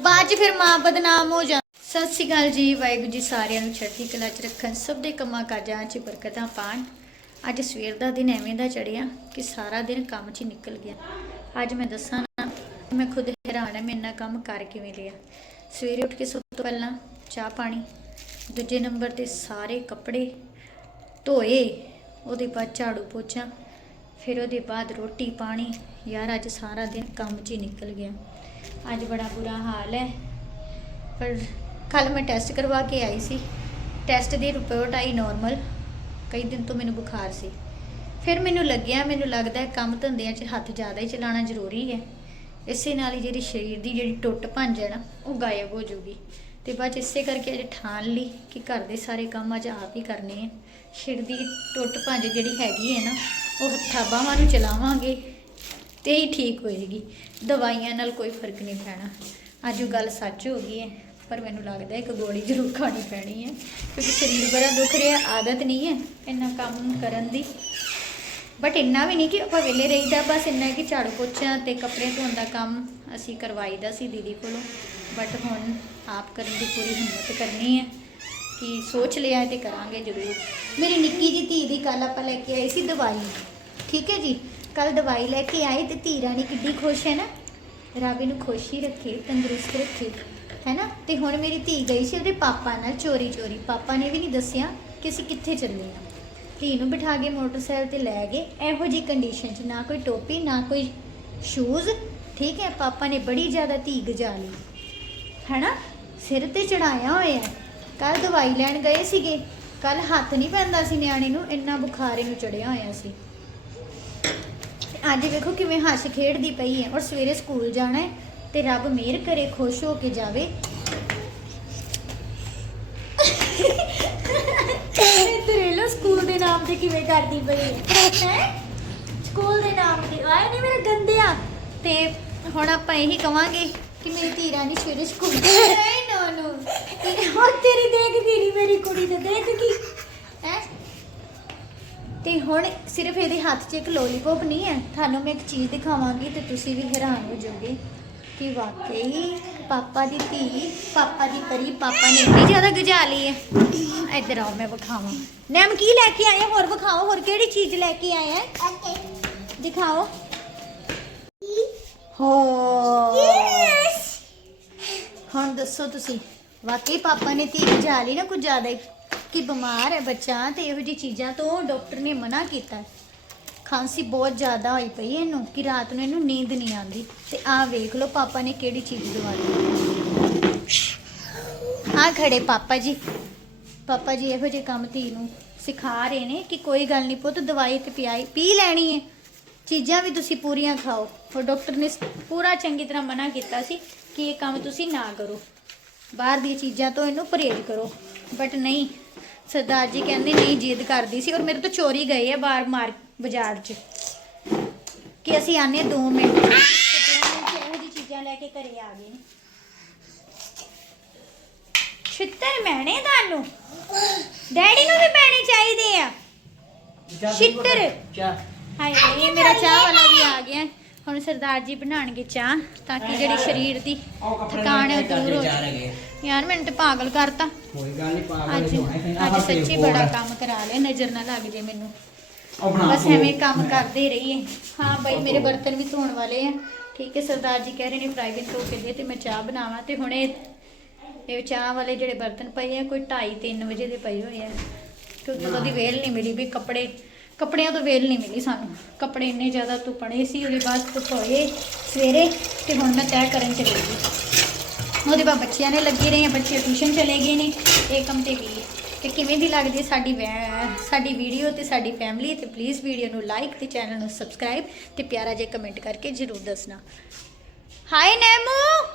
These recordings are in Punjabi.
ਬਾਅਦ ਚ ਫਿਰ ਮਾਂ ਬਦਨਾਮ ਹੋ ਜਾ ਸਤਿ ਸ਼੍ਰੀ ਅਕਾਲ ਜੀ, ਵਾਹਿਗੁਰੂ ਜੀ ਸਾਰਿਆਂ ਨੂੰ ਚੜ੍ਹਦੀ ਕਲਾ ਚ ਰੱਖਣ, ਸਭ ਦੇ ਕੰਮਾਂ ਕਾਜਾਂ ਚ ਬਰਕਤਾਂ ਪਾਣ ਅੱਜ ਸਵੇਰ ਦਾ ਦਿਨ ਐਵੇਂ ਦਾ ਚੜਿਆ ਕਿ ਸਾਰਾ ਦਿਨ ਕੰਮ 'ਚ ਹੀ ਨਿਕਲ ਗਿਆ। ਅੱਜ ਮੈਂ ਦੱਸਾਂ ਨਾ, ਮੈਂ ਖੁਦ ਹੈਰਾਨ ਹਾਂ ਮੈਂ ਇੰਨਾ ਕੰਮ ਕਰ ਕਿਵੇਂ ਲਿਆ। ਸਵੇਰੇ ਉੱਠ ਕੇ ਸਭ ਤੋਂ ਪਹਿਲਾਂ ਚਾਹ ਪਾਣੀ, ਦੂਜੇ ਨੰਬਰ ਤੇ ਸਾਰੇ ਕੱਪੜੇ ਧੋਏ, ਉਹਦੇ ਬਾਅਦ ਝਾੜੂ ਪੋਚਾ, ਫਿਰ ਉਹਦੇ ਬਾਅਦ ਰੋਟੀ ਪਾਣੀ। ਯਾਰ, ਅੱਜ ਸਾਰਾ ਦਿਨ ਕੰਮ 'ਚ ਹੀ ਨਿਕਲ ਗਿਆ। ਅੱਜ ਬੜਾ ਬੁਰਾ ਹਾਲ ਹੈ। ਪਰ ਕੱਲ ਮੈਂ ਟੈਸਟ ਕਰਵਾ ਕੇ ਆਈ ਸੀ। ਟੈਸਟ ਦੀ ਰਿਪੋਰਟ ਆਈ ਨਾਰਮਲ ਕਈ ਦਿਨ ਤੋਂ ਮੈਨੂੰ ਬੁਖਾਰ ਸੀ। ਫਿਰ ਮੈਨੂੰ ਲੱਗਿਆ, ਮੈਨੂੰ ਲੱਗਦਾ ਹੈ ਕੰਮ ਧੰਦਿਆਂ 'ਚ ਹੱਥ ਜ਼ਿਆਦਾ ਹੀ ਚਲਾਉਣਾ ਜ਼ਰੂਰੀ ਹੈ। ਇਸੇ ਨਾਲ ਹੀ ਜਿਹੜੀ ਸਰੀਰ ਦੀ ਜਿਹੜੀ ਟੁੱਟ ਭੰਜ ਹੈ ਨਾ, ਉਹ ਗਾਇਬ ਹੋ ਜਾਊਗੀ ਤੇ ਬਾਅਦ 'ਚ ਇਸੇ ਕਰਕੇ ਅੱਜ ਠਾਣ ਲਈ ਕਿ ਘਰ ਦੇ ਸਾਰੇ ਕੰਮ ਅੱਜ ਆਪ ਹੀ ਕਰਨੇ ਆ ਸਰੀਰ ਦੀ ਟੁੱਟ ਭੰਜ ਜਿਹੜੀ ਹੈਗੀ ਹੈ ਨਾ, ਉਹ ਹੱਥਾਂ ਬਾਹਾਂ ਨੂੰ ਚਲਾਵਾਂਗੇ। ਤੇ ਹੀ ਠੀਕ ਹੋਏਗੀ। ਦਵਾਈਆਂ ਨਾਲ ਕੋਈ ਫ਼ਰਕ ਨਹੀਂ ਪੈਣਾ। ਅੱਜ ਉਹ ਗੱਲ ਸੱਚ ਹੋ ਗਈ ਹੈ, ਪਰ ਮੈਨੂੰ ਲੱਗਦਾ ਇੱਕ ਗੋਲੀ ਜ਼ਰੂਰ ਖਾਣੀ ਪੈਣੀ ਹੈ, ਕਿਉਂਕਿ ਸਰੀਰ ਬੜਾ ਦੁਖ ਰਿਹਾ, ਆਦਤ ਨਹੀਂ ਹੈ ਇੰਨਾ ਕੰਮ ਕਰਨ ਦੀ। ਬਟ ਇੰਨਾ ਵੀ ਨਹੀਂ ਕਿ ਆਪਾਂ ਵਿਹਲੇ ਰਹੀਦਾ, ਬਸ ਇੰਨਾ ਕਿ ਝਾੜੂ ਪੋਚਾ ਤੇ ਕੱਪੜੇ ਧੋਣ ਦਾ ਕੰਮ ਅਸੀਂ ਕਰਵਾਈਦਾ ਸੀ ਦੀਦੀ ਕੋਲੋਂ। ਬਟ ਹੁਣ ਆਪ ਕਰਨ ਦੀ ਪੂਰੀ ਹਿੰਮਤ ਕਰਨੀ ਹੈ ਕਿ ਸੋਚ ਲਿਆ ਹੈ ਤੇ ਕਰਾਂਗੇ ਜ਼ਰੂਰ। ਮੇਰੀ ਨਿੱਕੀ ਜੀ ਧੀ ਦੀ ਕੱਲ ਆਪਾਂ ਲੈ ਕੇ ਆਈ ਸੀ ਦਵਾਈ। ਠੀਕ ਹੈ ਜੀ? ਕੱਲ ਦਵਾਈ ਲੈ ਕੇ ਆਈ ਤੇ ਧੀ ਰਾਣੀ ਕਿੱਡੀ ਖੁਸ਼ ਹੈ ਨਾ। ਰੱਬ ਨੂੰ ਖੁਸ਼ ਹੀ ਰੱਖੇ, ਤੰਦਰੁਸਤ ਰੱਖੇ, ਹੈ ਨਾ। ਤੇ ਹੁਣ ਮੇਰੀ ਧੀ ਗਈ ਸੀ ਉਹਦੇ ਪਾਪਾ ਨਾਲ ਚੋਰੀ ਚੋਰੀ ਪਾਪਾ ਨੇ ਵੀ ਨਹੀਂ ਦੱਸਿਆ ਕਿ ਅਸੀਂ ਕਿੱਥੇ ਚੱਲੇ ਹਾਂ। ਧੀ ਨੂੰ ਬਿਠਾ ਕੇ ਮੋਟਰਸਾਈਕਲ ਤੇ ਲੈ ਗਏ। ਇਹੋ ਜੀ ਕੰਡੀਸ਼ਨ 'ਚ ਨਾ ਕੋਈ ਟੋਪੀ, ਨਾ ਕੋਈ ਸ਼ੂਜ਼ ਠੀਕ ਹੈ। ਪਾਪਾ ਨੇ ਬੜੀ ਜ਼ਿਆਦਾ ਧੀ ਗਜਾ ਲਈ ਹੈਨਾ ਸਿਰ ਤੇ ਚੜਾਇਆ ਹੋਇਆ ਕੱਲ ਦਵਾਈ ਲੈਣ ਗਏ ਸੀਗੇ। ਕੱਲ ਹੱਥ ਨਹੀਂ ਪੈਂਦਾ ਸੀ ਨਿਆਣੇ ਨੂੰ। ਇੰਨਾ ਬੁਖਾਰ ਨੂੰ ਚੜਿਆ ਹੋਇਆ ਸੀ। ਅੱਜ ਵੇਖੋ ਕਿਵੇਂ ਹੱਸ ਖੇਡਦੀ ਪਈ ਹੈ ਔਰ ਸਵੇਰੇ ਸਕੂਲ ਜਾਣਾ ਹੈ ਤੇ ਰੱਬ ਮਿਹਰ ਕਰੇ ਖੁਸ਼ ਹੋ ਕੇ ਜਾਵੇ। ਤੇਰੇ ਲੋ ਸਕੂਲ ਦੇ ਨਾਮ ਤੇ ਕਿਵੇਂ ਕਰਦੀ ਪਈ ਹੈ? ਹੈਂ? ਸਕੂਲ ਦੇ ਨਾਮ ਤੇ। ਆਏ ਨਹੀਂ ਮੇਰੇ ਗੰਦਿਆ? ਤੇ ਹੁਣ ਆਪਾਂ ਇਹੀ ਕਵਾਂਗੇ ਕਿ ਮੇਰੀ ਧੀ ਰਾਣੀ ਸਵੇਰੇ ਸਕੂਲ ਨਹੀਂ ਨੋ ਨੋ ਹੁਣ ਤੇਰੀ ਦੇਖ ਗਈ ਨਹੀਂ ਮੇਰੀ ਕੁੜੀ ਤੇ ਦੇਖ ਗਈ ਤੇ ਹੁਣ ਸਿਰਫ ਇਹਦੇ ਹੱਥ 'ਚ ਇੱਕ ਲੋਲੀਪੌਪ ਨਹੀਂ ਹੈ। ਤੁਹਾਨੂੰ ਮੈਂ ਇੱਕ ਚੀਜ਼ ਦਿਖਾਵਾਂਗੀ ਤੇ ਤੁਸੀਂ ਵੀ ਹੈਰਾਨ ਹੋ ਜਾਓਗੇ ਕਿ ਵਾਕਈ ਪਾਪਾ ਦੀ ਧੀ ਪਾਪਾ ਦੀ ਪਰੀ ਪਾਪਾ ਨੇ ਇੰਨੀ ਜ਼ਿਆਦਾ ਗਜਾ ਲਈ ਹੈ। ਇੱਧਰ ਆਓ ਮੈਂ ਵਿਖਾਵਾਂ। ਨੈਮ ਕੀ ਲੈ ਕੇ ਆਏ ਹੋਰ ਵਿਖਾਓ ਹੋਰ ਕਿਹੜੀ ਚੀਜ਼ ਲੈ ਕੇ ਆਏ ਹੈ? ਦਿਖਾਓ। ਹੋ। ਹੁਣ ਦੱਸੋ ਤੁਸੀਂ ਵਾਕਈ ਪਾਪਾ ਨੇ ਧੀ ਗਜਾ ਲਈ ਨਾ ਕੁਝ ਜ਼ਿਆਦਾ ਹੀ? ਕਿ ਬਿਮਾਰ ਹੈ ਬੱਚਾ ਤੇ ਇਹੋ ਜਿਹੀ ਚੀਜ਼ਾਂ ਤੋਂ ਡਾਕਟਰ ਨੇ ਮਨਾ ਕੀਤਾ। ਖਾਂਸੀ ਬਹੁਤ ਜ਼ਿਆਦਾ ਹੋਈ ਪਈ ਇਹਨੂੰ ਕਿ ਰਾਤ ਨੂੰ ਇਹਨੂੰ ਨੀਂਦ ਨਹੀਂ ਆਉਂਦੀ। ਤੇ ਆਹ ਵੇਖ ਲਓ ਪਾਪਾ ਨੇ ਕਿਹੜੀ ਚੀਜ਼ ਦਵਾਈ ਦਿੱਤੀ। ਆ ਖੜੇ ਪਾਪਾ ਜੀ। ਪਾਪਾ ਜੀ ਇਹੋ ਜਿਹੇ ਕੰਮ ਧੀ ਨੂੰ ਸਿਖਾ ਰਹੇ ਨੇ ਕਿ ਕੋਈ ਗੱਲ ਨਹੀਂ ਪੁੱਤ, ਦਵਾਈ ਤੇ ਪਿਆਈ ਪੀ ਲੈਣੀ ਹੈ। ਚੀਜ਼ਾਂ ਵੀ ਤੁਸੀਂ ਪੂਰੀਆਂ ਖਾਓ। ਔਰ ਡਾਕਟਰ ਨੇ ਪੂਰਾ ਚੰਗੀ ਤਰ੍ਹਾਂ ਮਨਾ ਕੀਤਾ ਸੀ ਕਿ ਇਹ ਕੰਮ ਤੁਸੀਂ ਨਾ ਕਰੋ। ਬਾਹਰ ਦੀਆਂ ਚੀਜ਼ਾਂ ਤੋਂ ਇਹਨੂੰ ਪਰਹੇਜ਼ ਕਰੋ। ਬਟ ਨਹੀਂ ਸਰਦਾਰ ਜੀ ਕਹਿੰਦੇ ਨਹੀਂ ਜਿੱਦ ਕਰਦੀ ਸੀ ਔਰ ਮੇਰੇ ਤੋਂ ਚੋਰੀ ਗਏ ਆ ਬਾਹਰ ਮਾਰ ਬਾਜ਼ਾਰ 'ਚ। ਕਿ ਅਸੀਂ ਆਨੇ 2 ਮਿੰਟ। ਤੇ 2 ਮਿੰਟ 'ਚ ਇਹੋ ਜਿਹੀ ਚੀਜ਼ਾਂ ਲੈ ਕੇ ਘਰੇ ਆ ਗਏ। ਛਿੱਤਰ ਮੈਣੇ ਤੁਹਾਨੂੰ? ਡੈਡੀ ਨੂੰ ਵੀ ਪੈਣੇ ਚਾਹੀਦੇ ਆ। ਛਿੱਤਰ। ਹਾਏ ਇਹ ਮੇਰਾ ਚਾਹ ਵਾਲਾ ਵੀ ਆ ਗਿਆ। ਹੁਣ ਸਰਦਾਰ ਜੀ ਬਣਾਉਣਗੇ ਚਾਹ ਤਾਂ ਕਿ ਜਿਹੜੀ ਸਰੀਰ ਦੀ ਥਕਾਨ ਹੈ ਉਹ ਦੂਰ ਹੋ ਜਾਏ ਯਾਰ ਮੈਨੂੰ ਤੇ ਪਾਗਲ ਕਰਤਾ। ਕੋਈ ਗੱਲ ਨਹੀਂ ਪਾਗਲ ਨਹੀਂ ਅੱਜ ਸੱਚੀ ਬੜਾ ਕੰਮ ਕਰਾ ਲਿਆ। ਨਜ਼ਰ ਨਾ ਲੱਗ ਜੇ ਮੈਨੂੰ। ਬਸ ਐਵੇਂ ਕੰਮ ਕਰਦੇ ਰਹੀਏ। ਹਾਂ ਬਈ ਮੇਰੇ ਬਰਤਨ ਵੀ ਧੋਣ ਵਾਲੇ ਆ। ਠੀਕ ਹੈ ਸਰਦਾਰ ਜੀ ਕਹਿ ਰਹੇ ਨੇ ਫਰਾਈ ਧੋ ਕੇ ਦੇ ਤੇ ਮੈਂ ਚਾਹ ਬਣਾਵਾਂ। ਤੇ ਹੁਣ ਇਹ ਇਹ ਚਾਹ ਵਾਲੇ ਜਿਹੜੇ ਬਰਤਨ ਪਏ ਆ ਕੋਈ 2:30 3 ਵਜੇ ਦੇ ਪਏ ਹੋਏ ਆ। ਕਿਉਂਕਿ ਉਹਦੀ ਵੇਲ ਨਹੀਂ ਮਿਲੀ ਵੀ ਕੱਪੜੇ ਕੱਪੜਿਆਂ ਤੋਂ ਵੇਲ ਨਹੀਂ ਮਿਲੀ ਸਾਨੂੰ। ਕੱਪੜੇ ਇੰਨੇ ਜ਼ਿਆਦਾ ਧੁੱਪਣੇ ਸੀ, ਉਹਦੇ ਬਾਅਦ ਧੁੱਪ ਸਵੇਰੇ ਤੇ ਹੁਣ ਮੈਂ ਤੈਅ ਕਰਨ ਚਲੀ ਗਈ। ਉਹਦੇ ਬਾਅਦ ਬੱਚਿਆਂ ਨੇ ਲੱਗੇ ਰਹੇ ਆ ਬੱਚੇ ਟਿਊਸ਼ਨ ਚਲੇ ਗਏ ਨੇ। ਇਹ ਕੰਮ ਤੇ ਵੀ ਤੇ ਕਿਵੇਂ ਦੀ ਲੱਗਦੀ ਹੈ ਸਾਡੀ ਵੈ- ਸਾਡੀ ਵੀਡੀਓ ਤੇ ਸਾਡੀ ਫੈਮਿਲੀ ਤੇ ਪਲੀਜ਼ ਵੀਡੀਓ ਨੂੰ ਲਾਈਕ ਤੇ ਚੈਨਲ ਨੂੰ ਸਬਸਕ੍ਰਾਈਬ ਤੇ ਪਿਆਰਾ ਜਿਹਾ ਕਮੈਂਟ ਕਰਕੇ ਜਰੂਰ ਦੱਸਣਾ। ਹਾਏ ਨੈਮੋ!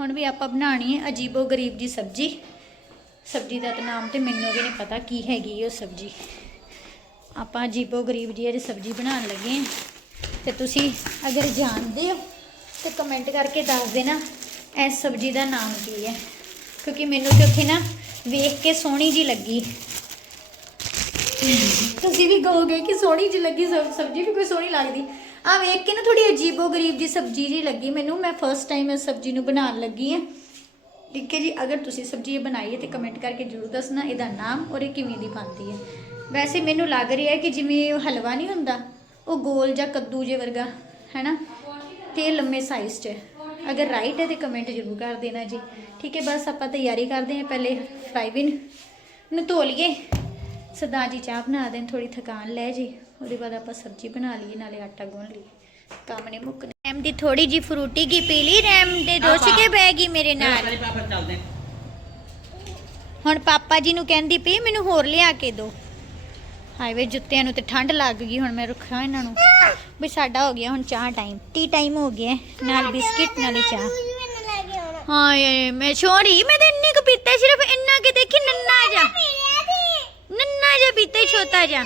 ਹੁਣ ਵੀ ਆਪਾਂ ਬਣਾਣੀ ਹੈ ਅਜੀਬੋ ਗਰੀਬ ਦੀ ਸਬਜੀ। ਸਬਜੀ ਦਾ ਤਾਂ ਨਾਮ ਤੇ ਮੈਨੂੰ ਵੀ ਨਹੀਂ ਪਤਾ ਕੀ ਹੈਗੀ ਉਹ ਸਬਜੀ। ਆਪਾਂ ਅਜੀਬੋ ਗਰੀਬ ਜੀ ਇਹ ਸਬਜੀ ਬਣਾਉਣ ਲੱਗੇ ਹਾਂ। ਤੇ ਤੁਸੀਂ ਅਗਰ ਜਾਣਦੇ ਹੋ ਤੇ ਕਮੈਂਟ ਕਰਕੇ ਦੱਸ ਦੇਣਾ ਇਸ ਸਬਜੀ ਦਾ ਨਾਮ ਕੀ ਹੈ। ਕਿਉਂਕਿ ਮੈਨੂੰ ਤੇ ਉੱਥੇ ਨਾ ਵੇਖ ਕੇ ਸੋਹਣੀ ਜੀ ਲੱਗੀ। ਤੁਸੀਂ ਵੀ ਕਹੋਗੇ ਕਿ ਸੋਹਣੀ ਜੀ ਲੱਗੀ ਸਬ- ਸਬਜ਼ੀ ਵੀ ਕੋਈ ਸੋਹਣੀ ਲੱਗਦੀ। ਆ ਵੇਖ ਕੇ ਨਾ ਥੋੜੀ ਅਜੀਬੋ ਗਰੀਬ ਜੀ ਸਬਜ਼ੀ ਜੀ ਲੱਗੀ ਮੈਨੂੰ। ਮੈਂ ਫਰਸਟ ਟਾਈਮ ਇਸ ਸਬਜ਼ੀ ਨੂੰ ਬਣਾਉਣ ਲੱਗੀ ਹਾਂ। ਠੀਕ ਹੈ ਜੀ, ਅਗਰ ਤੁਸੀਂ ਸਬਜ਼ੀ ਬਣਾਈ ਹੈ ਤੇ ਕਮੈਂਟ ਕਰਕੇ ਜ਼ਰੂਰ ਦੱਸਣਾ ਇਹਦਾ ਨਾਮ ਔਰ ਇਹ ਕਿਵੇਂ ਦੀ ਬਣਦੀ ਹੈ। ਵੈਸੇ ਮੈਨੂੰ ਲੱਗ ਰਿਹਾ ਹੈ ਕਿ ਜਿਵੇਂ ਉਹ ਹਲਵਾ ਨਹੀਂ ਹੁੰਦਾ ਉਹ ਗੋਲ ਜਾਂ ਕੱਦੂ ਜੇ ਵਰਗਾ ਹੈਨਾ? ਤੇ ਲੰਮੇ ਸਾਈਜ਼ 'ਚ ਅਗਰ ਰਾਈਟ ਹੈ ਤੇ ਕਮੈਂਟ ਜ਼ਰੂਰ ਕਰ ਦੇਣਾ ਜੀ। ਠੀਕ ਹੈ ਬਸ ਆਪਾਂ ਤਿਆਰੀ ਕਰਦੇ ਹਾਂ ਪਹਿਲੇ ਫਰਾਈ ਬਿਨ ਨੂੰ ਧੋ ਲਈਏ। ਸਰਦਾਰ ਜੀ ਚਾਹ ਬਣਾ ਦੇਣ ਥੋੜੀ ਥਕਾਨ ਲੈ ਜੀ। ਉਹਦੇ ਬਾਅਦ ਆਪਾਂ ਸਬਜ਼ੀ ਬਣਾ ਲਈਏ ਨਾਲੇ ਆਟਾ ਗੁੰਨ ਲਈਏ। ਕੰਮ ਨਹੀਂ ਮੁੱਕਣਾ। ਰੈਮ ਦੀ ਥੋੜੀ ਜੀ ਫਰੂਟੀ ਕੀ ਪੀ ਲਈ ਰੈਮ ਦੇ ਦੋਸ਼ ਕੇ ਬਹਿ ਗਈ ਮੇਰੇ ਨਾਲ। ਹੁਣ ਪਾਪਾ ਜੀ ਨੂੰ ਕਹਿੰਦੀ ਪਈ ਮੈਨੂੰ ਹੋਰ ਲਿਆ ਕੇ ਦਿਓ। ਹਾਈਵੇ ਜੁੱਤਿਆਂ ਨੂੰ ਤੇ ਠੰਡ ਲੱਗ ਗਈ ਹੁਣ ਮੈਂ ਰੱਖਾਂ ਇਹਨਾਂ ਨੂੰ। ਵੀ ਸਾਡਾ ਹੋ ਗਿਆ ਹੁਣ ਚਾਹ ਟਾਈਮ ਟੀ ਟਾਈਮ ਹੋ ਗਿਆ ਨਾਲ ਬਿਸਕਿਟ ਨਾਲੇ ਚਾਹ। ਹਾਏ ਮੈਂ ਛੋੜੀ ਮੈਂ ਤੇ ਇੰਨੀ ਕੁ ਪੀਤਾ ਸਿਰਫ ਇੰਨਾ ਕਿ ਦੇਖੀ ਨੰਨਾ ਜਾ ਨੰਨਾ ਜਾ ਪੀਤਾ ਛੋਟਾ ਜਾ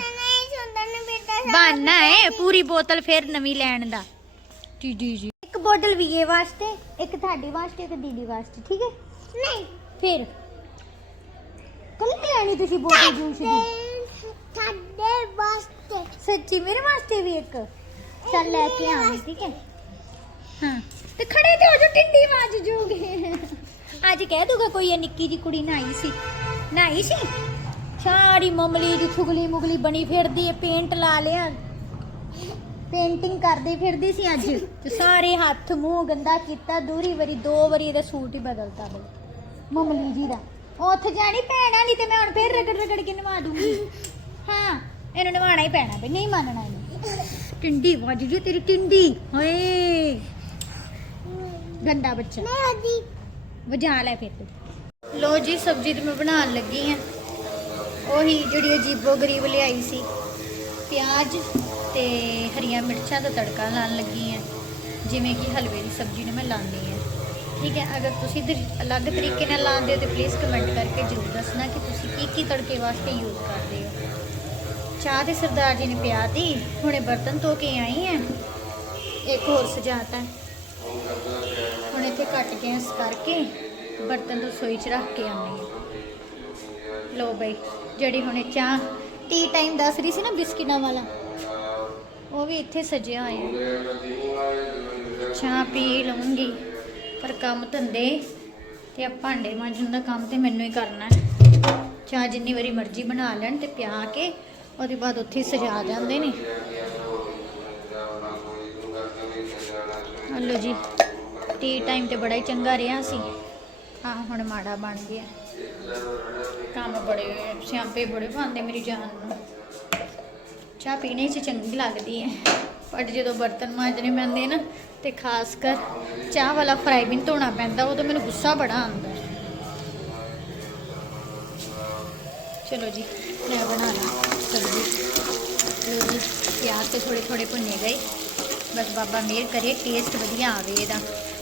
ਬਹਾਨਾ ਹੈ ਪੂਰੀ ਬੋਤਲ ਫਿਰ ਨਵੀਂ ਲੈਣ ਦਾ। ਜੀ ਜੀ ਜੀ। ਇੱਕ ਬੋਤਲ ਵੀਏ ਵਾਸਤੇ ਇੱਕ ਤੁਹਾਡੀ ਵਾਸਤੇ ਇੱਕ ਦੀਦੀ ਵਾਸਤੇ ਠੀਕ ਹੈ? ਨਹੀਂ। ਫਿਰ। ਕੱਲ ਲੈਣੀ ਤੁਸੀਂ ਬੋਤਲ ਜੂਸ ਦੀ। ਸੱਚੀ ਮੇਰੇ ਵਾਸਤੇ ਵੀ ਇੱਕ। ਚੱਲ ਲੈ ਕੇ ਆਣੀ ਠੀਕ ਹੈ? ਹਾਂ ਤੇ ਖੜੇ ਤੇ ਹੋ ਜੋ ਟਿੰਡੀ ਵੱਜ ਜੂਗੇ। ਅੱਜ ਕਹਿ ਦੂਗਾ ਕੋਈ ਇਹ ਨਿੱਕੀ ਜੀ ਕੁੜੀ ਨਹਾਈ ਸੀ। ਨਹਾਈ ਸੀ? ਸਾਰੀ ਮਮਲੀ ਦੀ ਥੁਗਲੀ ਮੁਗਲੀ ਬਣੀ ਫਿਰਦੀ ਹੈ ਪੇਂਟ ਲਾ ਲਿਆ। ਪੇਂਟਿੰਗ ਕਰਦੀ ਫਿਰਦੀ ਸੀ ਅੱਜ। ਤੇ ਸਾਰੇ ਹੱਥ ਮੂੰਹ ਗੰਦਾ ਕੀਤਾ ਦੂਰੀ ਵਾਰੀ ਦੋ ਵਾਰੀ ਇਹਦਾ ਸੂਟ ਹੀ ਬਦਲਤਾ ਬਈ। ਮਮਲੀ ਜੀ ਦਾ। ਉੱਥੇ ਜਾਣੀ ਭੈਣਾਂ ਨਹੀਂ ਤੇ ਮੈਂ ਹੁਣ ਫੇਰ ਰਗੜ ਰਗੜ ਕੇ ਨਵਾ ਦੂੰਗੀ। ਹਾਂ ਇਹਨੂੰ ਨਵਾਣਾ ਹੀ ਪੈਣਾ ਬਈ ਨਹੀਂ ਮੰਨਣਾ ਇਹਨੂੰ। ਟਿੰਡੀ ਵੱਜ ਗਈ ਤੇਰੀ ਟਿੰਡੀ। ਹੋਏ। ਗੰਦਾ ਬੱਚਾ। ਵਜਾ ਲੈ ਫਿਰ ਤੂੰ। ਲੋ ਜੀ ਸਬਜ਼ੀ ਤੇ ਮੈਂ ਬਣਾਉਣ ਲੱਗੀ ਆ ਉਹੀ ਜਿਹੜੀ ਅਜੀਬੋ ਗਰੀਬ ਲਿਆਈ ਸੀ। ਪਿਆਜ਼ ਤੇ ਹਰੀਆਂ ਮਿਰਚਾਂ ਦਾ ਤੜਕਾ ਲਾਉਣ ਲੱਗੀ ਆ ਜਿਵੇਂ ਕਿ ਹਲਵੇ ਦੀ ਸਬਜ਼ੀ ਨੂੰ ਮੈਂ ਲਾਉਂਦੀ ਆ ਠੀਕ ਹੈ ਅਗਰ ਤੁਸੀਂ ਅਲੱਗ ਤਰੀਕੇ ਨਾਲ ਲਾਉਂਦੇ ਹੋ ਤੇ ਪਲੀਜ਼ ਕਮੈਂਟ ਕਰਕੇ ਜ਼ਰੂਰ ਦੱਸਣਾ ਕਿ ਤੁਸੀਂ ਕੀ ਕੀ ਤੜਕੇ ਵਾਸਤੇ ਯੂਜ਼ ਕਰਦੇ ਹੋ। ਚਾਹ ਤੇ ਸਰਦਾਰ ਜੀ ਨੇ ਪਿਆ ਦੀ ਹੁਣੇ ਬਰਤਨ ਧੋ ਕੇ ਆਈ ਆ। ਇੱਕ ਹੋਰ ਸਜਾਤਾ। ਹੁਣ ਇੱਥੇ ਕੱਟ ਗੈਸ ਕਰਕੇ ਬਰਤਨ ਰਸੋਈ 'ਚ ਰੱਖ ਕੇ ਆਉਂਦੀ ਹਾਂ। ਲੋ ਬਈ, ਜਿਹੜੀ ਹੁਣੇ ਚਾਹ ਟੀ ਟਾਈਮ ਦੱਸ ਰਹੀ ਸੀ ਨਾ ਬਿਸਕਿਟਾਂ ਵਾਲਾ, ਉਹ ਵੀ ਇੱਥੇ ਸਜਿਆ ਹੋਇਆ। ਚਾਹ ਪੀ ਲਵਾਂਗੀ ਪਰ ਕੰਮ ਧੰਦੇ ਤੇ ਆ ਭਾਂਡੇ ਮਾਂਜਣ ਦਾ ਕੰਮ ਤੇ ਮੈਨੂੰ ਹੀ ਕਰਨਾ। ਚਾਹ ਜਿੰਨੀ ਵਾਰੀ ਮਰਜ਼ੀ ਬਣਾ ਲੈਣ ਤੇ ਪਿਆ ਕੇ ਉਹਦੇ ਬਾਅਦ ਉੱਥੇ ਸਜਾ ਜਾਂਦੇ ਨੇ। ਹਲੋ ਜੀ ਟੀ ਟਾਈਮ ਤੇ ਬੜਾ ਹੀ ਚੰਗਾ ਰਿਹਾ ਸੀ। ਹਾਂ ਹੁਣ ਮਾੜਾ ਬਣ ਗਿਆ। ਕੰਮ ਬੜੇ, ਸਿਆਂਪੇ ਬੜੇ ਪਾਉਂਦੇ ਮੇਰੀ ਜਾਨ ਨੂੰ। ਚਾਹ ਪੀਣੇ 'ਚ ਚੰਗੀ ਲੱਗਦੀ ਹੈ ਪਰ ਜਦੋਂ ਬਰਤਨ ਮਾਂਜਣੇ ਪੈਂਦੇ ਨਾ, ਤੇ ਖਾਸ ਕਰ ਚਾਹ ਵਾਲਾ ਫਰਾਈ ਬਿਨ ਧੋਣਾ ਪੈਂਦਾ, ਉਦੋਂ ਮੈਨੂੰ ਗੁੱਸਾ ਬੜਾ ਆਉਂਦਾ। ਚਲੋ ਜੀ, ਮੈਂ ਬਣਾ ਲਾਂ। ਪਿਆਜ਼ ਤੇ ਥੋੜੇ ਥੋੜੇ ਭੁੰਨੇ ਗਏ। ਬਸ ਬਾਬਾ ਮਿਹਰ ਕਰੇ ਟੇਸਟ ਵਧੀਆ ਆਵੇ ਇਹਦਾ।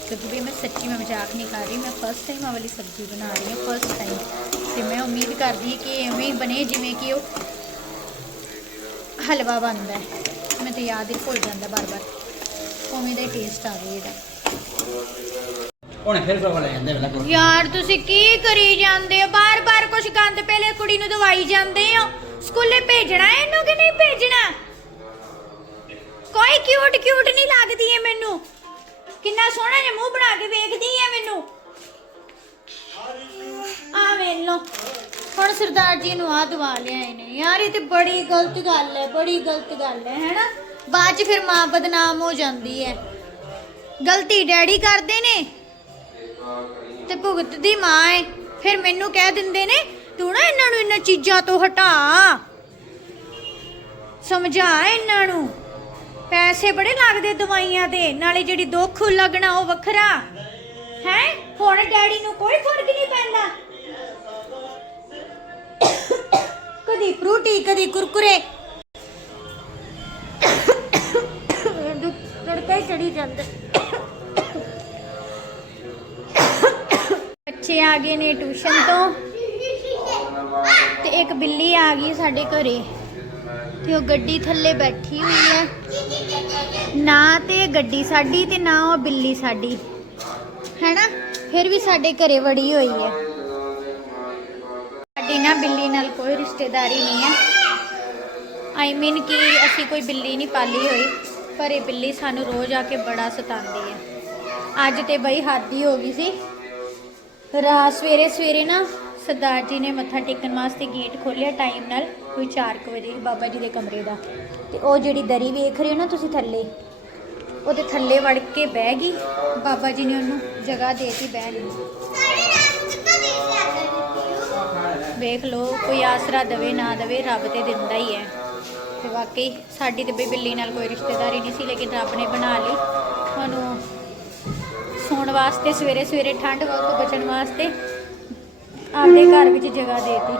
ਕਿਉਂਕਿ ਵੀ ਮੈਂ ਸੱਚੀ ਮੈਂ ਮਜ਼ਾਕ ਨਹੀਂ ਕਰ ਰਹੀ ਮੈਂ ਫਸਟ ਟਾਈਮ ਆ ਵਾਲੀ ਸਬਜ਼ੀ ਬਣਾ ਰਹੀ ਹਾਂ ਫਸਟ ਟਾਈਮ ਤੇ ਮੈਂ ਉਮੀਦ ਕਰਦੀ ਕਿ ਐਵੇਂ ਹੀ ਬਣੇ ਜਿਵੇਂ ਕਿ ਉਹ ਹਲਵਾ ਬਣਦਾ ਹੈ। ਮੈਂ ਤਾਂ ਯਾਦ ਹੀ ਭੁੱਲ ਜਾਂਦਾ ਬਾਰ-ਬਾਰ। ਉਵੇਂ ਦਾ ਟੇਸਟ ਆਵੇ ਇਹਦਾ। ਉਹਨੇ ਫਿਰ ਕੋਲ ਲੈ ਜਾਂਦੇ ਵੇਲਾ ਯਾਰ ਤੁਸੀਂ ਕੀ ਕਰੀ ਜਾਂਦੇ ਹੋ? ਬਾਰ-ਬਾਰ ਕੁਝ ਗੰਦ ਪਹਿਲੇ ਕੁੜੀ ਨੂੰ ਦਵਾਈ ਜਾਂਦੇ ਹੋ। ਸਕੂਲੇ ਭੇਜਣਾ ਇਹਨੂੰ ਕਿ ਨਹੀਂ ਭੇਜਣਾ? ਕੋਈ ਕਿਊਟ ਕਿਊਟ ਨਹੀਂ ਲੱਗਦੀ ਹੈ ਮੈਨੂੰ। ਕਿੰਨਾ ਸੋਹਣਾ ਜਿਹਾ ਮੂੰਹ ਬਣਾ ਕੇ ਵੇਖਦੀ ਹੈ ਮੈਨੂੰ। ਆ ਵੇਖ ਲੋ ਹੁਣ ਸਰਦਾਰ ਜੀ ਨੂੰ ਆ ਦਵਾ ਲਿਆ ਇਹਨੇ। ਯਾਰ, ਇਹ ਤੇ ਬੜੀ ਗਲਤ ਗੱਲ ਹੈ, ਬੜੀ ਗਲਤ ਗੱਲ ਹੈ, ਹੈਨਾ? ਬਾਅਦ ਚ ਫਿਰ ਮਾਂ ਬਦਨਾਮ ਹੋ ਜਾਂਦੀ ਹੈ। ਗਲਤੀ ਡੈਡੀ ਕਰਦੇ ਨੇ ਤੇ ਭੁਗਤ ਦੀ ਮਾਂ ਹੈ। ਫਿਰ ਮੈਨੂੰ ਕਹਿ ਦਿੰਦੇ ਨੇ, ਤੂੰ ਨਾ ਇਹਨਾਂ ਨੂੰ ਇਹਨਾਂ ਚੀਜ਼ਾਂ ਤੋਂ ਹਟਾ। ਸਮਝਾ ਇਹਨਾਂ ਨੂੰ। ਪੈਸੇ ਬੜੇ ਲੱਗਦੇ ਦਵਾਈਆਂ ਦੇ, ਨਾਲੇ ਜਿਹੜੀ ਦੁੱਖ ਲੱਗਣਾ ਉਹ ਵੱਖਰਾ। ਹੈ? ਹੁਣ ਡੈਡੀ ਨੂੰ ਕੋਈ ਫ਼ਰਕ ਨਹੀਂ ਪੈਂਦਾ। ਕਦੀ ਫਰੂਟੀ, ਕਦੀ ਕੁਰਕੁਰੇ। ਤੜਕਾ ਚੜੀ ਜਾਂਦਾ। ਬੱਚੇ ਆ ਗਏ ਨੇ ਟਿਊਸ਼ਨ ਤੋਂ। ਤੇ ਇੱਕ ਬਿੱਲੀ ਆ ਗਈ ਸਾਡੇ ਘਰੇ। ਤੇ ਉਹ ਗੱਡੀ ਥੱਲੇ ਬੈਠੀ ਹੋਈ ਹੈ ਨਾ ਤੇ ਗੱਡੀ ਸਾਡੀ ਤੇ ਨਾ ਉਹ ਬਿੱਲੀ ਸਾਡੀ। ਹੈਨਾ? ਫਿਰ ਵੀ ਸਾਡੇ ਘਰੇ ਵੜੀ ਹੋਈ ਹੈ ਸਾਡੀ ਨਾ ਬਿੱਲੀ ਨਾਲ ਕੋਈ ਰਿਸ਼ਤੇਦਾਰੀ ਨਹੀਂ ਹੈ ਆਈ ਮੀਨ ਕਿ ਅਸੀਂ ਕੋਈ ਬਿੱਲੀ ਨਹੀਂ ਪਾਲੀ ਹੋਈ, ਪਰ ਇਹ ਬਿੱਲੀ ਸਾਨੂੰ ਰੋਜ਼ ਆ ਕੇ ਬੜਾ ਸਤਾਉਂਦੀ ਹੈ ਅੱਜ ਤੇ ਬਈ ਹੱਦ ਹੀ ਹੋ ਗਈ ਸੀ। ਰਾਤ ਸਵੇਰੇ ਸਵੇਰੇ ਨਾ ਸਰਦਾਰ ਜੀ ਨੇ ਮੱਥਾ ਟੇਕਣ ਵਾਸਤੇ ਗੇਟ ਖੋਲ੍ਹਿਆ ਟਾਈਮ ਨਾਲ ਕੋਈ 4 ਵਜੇ ਬਾਬਾ ਜੀ ਦੇ ਕਮਰੇ ਦਾ। ਤੇ ਉਹ ਜਿਹੜੀ ਦਰੀ ਵੇਖ ਰਹੇ ਹੋ ਨਾ ਤੁਸੀਂ ਥੱਲੇ, ਉਹਦੇ ਥੱਲੇ ਵੜ ਕੇ ਬਹਿ ਗਈ। ਬਾਬਾ ਜੀ ਨੇ ਉਹਨੂੰ ਜਗ੍ਹਾ ਦੇਤੀ ਬਹਿਣ ਨੂੰ ਵੇਖ ਲਓ, ਕੋਈ ਆਸਰਾ ਦਵੇ ਨਾ ਦਵੇ, ਰੱਬ ਤੇ ਦਿੰਦਾ ਹੀ ਹੈ। ਤੇ ਵਾਕਈ ਸਾਡੀ ਤੇ ਬਈ ਬਿੱਲੀ ਨਾਲ ਕੋਈ ਰਿਸ਼ਤੇਦਾਰੀ ਨਹੀਂ ਸੀ, ਲੇਕਿਨ ਰੱਬ ਨੇ ਬਣਾ ਲਈ। ਤੁਹਾਨੂੰ ਸੌਣ ਵਾਸਤੇ ਸਵੇਰੇ ਸਵੇਰੇ ਠੰਡ ਤੋਂ ਬਚਣ ਵਾਸਤੇ ਆਪਦੇ ਘਰ ਵਿੱਚ ਜਗ੍ਹਾ ਦੇਤੀ।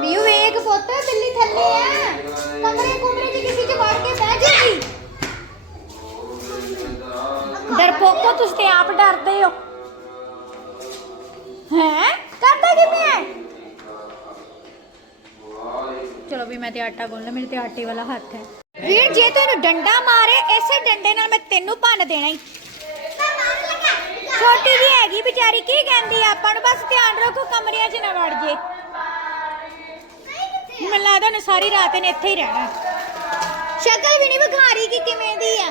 ਮੀਓ ਵੇਖ ਪੁੱਤ ਬਿੱਲੀ ਥੱਲੇ ਆ। ਕਮਰੇ, ਕੁਮਰੇ ਚ ਕਿਸੇ ਚ ਵੜ ਕੇ ਬਹਿ ਜਾਈ ਡਰਪੋਕੋ ਤੁਸੀਂ ਤੇ ਆਪ ਡਰਦੇ ਹੋ। ਹੈ? ਕਰਦਾ ਕਿਵੇਂ ਹੈ? ਚਲੋ ਵੀ ਮੈਂ ਤੇ ਆਟਾ ਗੁੰਨ ਲਾ ਮੇਰੇ ਤੇ ਆਟੇ ਵਾਲਾ ਹੱਥ ਹੈ। ਵੀਰ, ਜੇ ਤੈਨੂੰ ਡੰਡਾ ਮਾਰੇ, ਇਸੇ ਡੰਡੇ ਨਾਲ ਮੈਂ ਤੈਨੂੰ ਭੰਨ ਦੇਣਾ ਹੀ ਛੋਟੀ ਜੀ ਹੈਗੀ ਵਿਚਾਰੀ, ਕੀ ਕਹਿੰਦੀ ਆ? ਆਪਾਂ ਨੂੰ? ਬਸ ਧਿਆਨ ਰੱਖੋ, ਕਮਰਿਆਂ 'ਚ ਨਾ ਵੜ ਜੇ। ਮੈਨੂੰ ਲੱਗਦਾ ਉਹਨੇ ਸਾਰੀ ਰਾਤ ਇਹਨੇ ਇੱਥੇ ਹੀ ਰਹਿਣਾ। ਸ਼ਕਲ ਵੀ ਨਹੀਂ ਵਿਖਾ ਰਹੀ ਕਿ ਕਿਵੇਂ ਦੀ ਆ।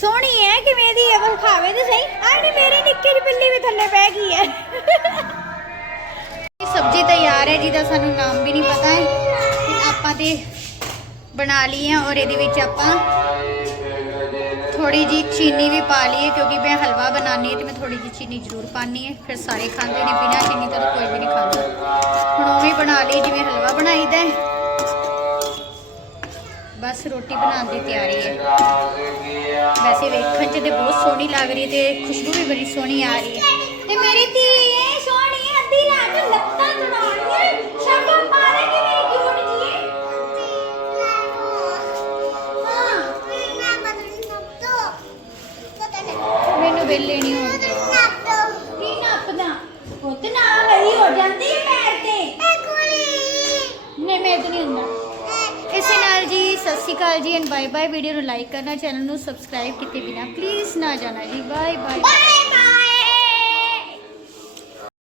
ਸੋਹਣੀ ਹੈ, ਕਿਵੇਂ ਦੀ ਹੈ ਵਿਖਾਵੇ ਤੇ ਸਹੀ। ਆਹ ਨੀ ਮੇਰੀ ਨਿੱਕੀ ਜਿਹੀ ਬਿੱਲੀ ਵੀ ਥੱਲੇ ਬਹਿ ਗਈ ਹੈ। ਸਬਜ਼ੀ ਤਿਆਰ ਹੈ ਜਿਹਦਾ ਸਾਨੂੰ ਨਾਮ ਵੀ ਨਹੀਂ ਪਤਾ ਹੈ। ਆਪਾਂ ਤੇ ਬਣਾ ਲਈ ਹੈ ਔਰ ਇਹਦੇ ਵਿੱਚ ਆਪਾਂ ਥੋੜੀ ਜੀ ਚੀਨੀ ਵੀ ਪਾ ਲਈਏ ਕਿਉਂਕਿ ਮੈਂ ਹਲਵਾ ਬਣਾਉਣੀ ਹੈ ਤੇ ਮੈਂ ਥੋੜੀ ਜੀ ਚੀਨੀ ਜ਼ਰੂਰ ਪਾਣੀ ਹੈ। ਫਿਰ ਸਾਰੇ ਖਾਂਦੇ ਨੇ, ਬਿਨਾਂ ਚੀਨੀ ਤੋਂ ਕੋਈ ਵੀ ਨਹੀਂ ਖਾਂਦਾ। ਹੁਣ ਉਹ ਵੀ ਬਣਾ ਲਈ, ਜਿਵੇਂ ਹਲਵਾ ਬਣਾਈਦਾ ਹੈ। ਬਸ ਰੋਟੀ ਬਣਾਉਣ ਦੀ ਤਿਆਰੀ ਹੈ। ਵੈਸੇ ਵੇਖਣ 'ਚ ਤੇ ਬਹੁਤ ਸੋਹਣੀ ਲੱਗ ਰਹੀ ਹੈ ਤੇ ਖੁਸ਼ਬੂ ਵੀ ਬੜੀ ਸੋਹਣੀ ਆ ਰਹੀ ਹੈ। ਤੇ ਮੇਰੀ ਧੀ ਸ਼੍ਰੀ ਅਕਾਲ ਜੀ ਐਂਡ ਬਾਏ ਬਾਏ ਵੀਡੀਓ ਨੂੰ ਲਾਈਕ ਕਰਨਾ ਚੈਨਲ ਨੂੰ ਸਬਸਕ੍ਰਾਈਬ ਕੀਤੇ ਬਿਨਾ ਪਲੀਜ਼ ਨਾ ਜਾਣਾ ਜੀ ਬਾਏ ਬਾਏ